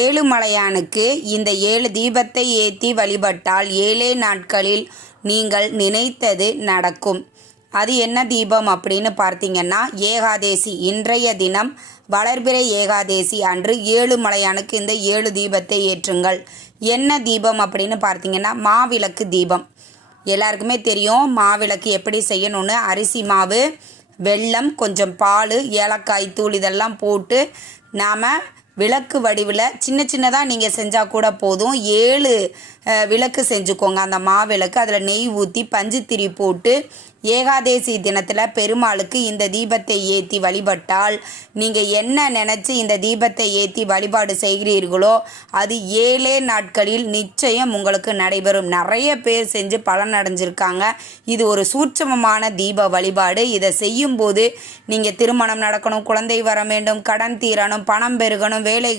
ஏழுமலையானுக்கு இந்த 7 தீபத்தை ஏற்றி வழிபட்டால் 7 நாட்களில் நீங்கள் நினைத்தது நடக்கும். அது என்ன தீபம் அப்படின்னு பார்த்தீங்கன்னா, ஏகாதேசி. இன்றைய தினம் வளர்பிறை ஏகாதேசி அன்று ஏழுமலையானுக்கு இந்த 7 தீபத்தை ஏற்றுங்கள். என்ன தீபம் அப்படின்னு பார்த்தீங்கன்னா, மாவிளக்கு தீபம். எல்லாருக்குமே தெரியும் மாவிளக்கு எப்படி செய்யணும்னு. அரிசி மாவு, வெல்லம், கொஞ்சம் பால், ஏலக்காய் தூள் இதெல்லாம் போட்டு நாம் விளக்கு வடிவில் சின்ன சின்னதாக நீங்கள் செஞ்சால் கூட போதும். 7 விளக்கு செஞ்சுக்கோங்க. அந்த மாவிளக்கு அதில் நெய் ஊற்றி பஞ்சுத்திரி போட்டு ஏகாதேசி தினத்தில் பெருமாளுக்கு இந்த தீபத்தை ஏற்றி வழிபட்டால் நீங்கள் என்ன நினச்சி இந்த தீபத்தை ஏற்றி வழிபாடு செய்கிறீர்களோ அது 7 நாட்களில் நிச்சயம் உங்களுக்கு நடைபெறும். நிறைய பேர் செஞ்சு பலன் அடைஞ்சிருக்காங்க. இது ஒரு சூட்சமமான தீப வழிபாடு. இதை செய்யும்போது நீங்கள் திருமணம் நடக்கணும், குழந்தை வர வேண்டும், கடன் தீரணும், பணம் பெருகணும், வேலை